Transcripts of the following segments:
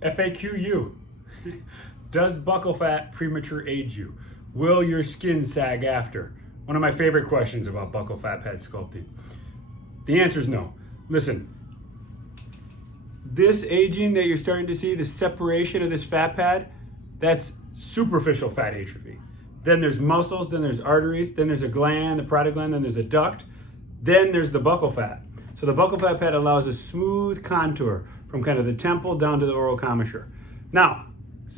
FAQU. Does buccal fat premature age you? Will your skin sag after? One of my favorite questions about buccal fat pad sculpting. The answer is no. Listen, this aging that you're starting to see, the separation of this fat pad, that's superficial fat atrophy. Then there's muscles, then there's arteries, then there's a gland, the parotid gland, then there's a duct, then there's the buccal fat. So the buccal fat pad allows a smooth contour from kind of the temple down to the oral commissure. Now,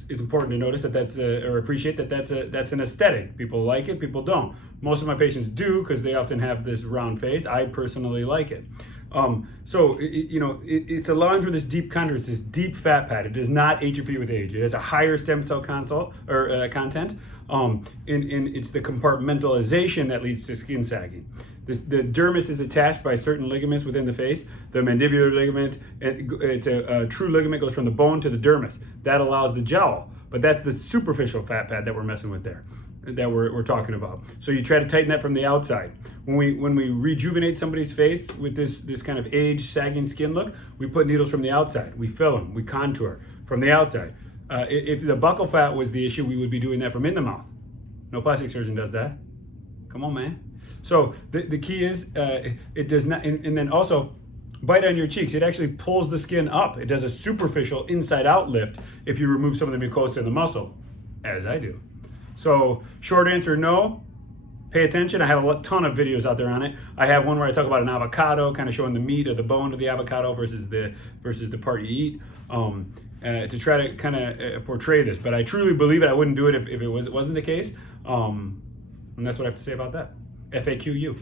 it's important to notice that or appreciate that that's an aesthetic. People like it, people don't. Most of my patients do because they often have this round face. I personally like it. It's allowing for this deep contour. It's this deep fat pad. It does not atrophy with age. It has a higher stem cell content, and it's the compartmentalization that leads to skin sagging. The dermis is attached by certain ligaments within the face. The mandibular ligament, it's a true ligament, goes from the bone to the dermis. That allows the jowl, but that's the superficial fat pad that we're messing with there, that we're talking about. So you try to tighten that from the outside. When we rejuvenate somebody's face with this kind of age sagging skin look, we put needles from the outside. We fill them, we contour from the outside. If the buccal fat was the issue, we would be doing that from in the mouth. No plastic surgeon does that. Come on, man. So the key is it does not, and then also bite on your cheeks. It actually pulls the skin up. It does a superficial inside out lift if you remove some of the mucosa and the muscle, as I do. So short answer, no. Pay attention. I have a ton of videos out there on it. I have one where I talk about an avocado, kind of showing the meat of the bone of the avocado versus the part you eat, to try to kind of portray this. But I truly believe it. I wouldn't do it if it wasn't the case. And that's what I have to say about that. FAQU.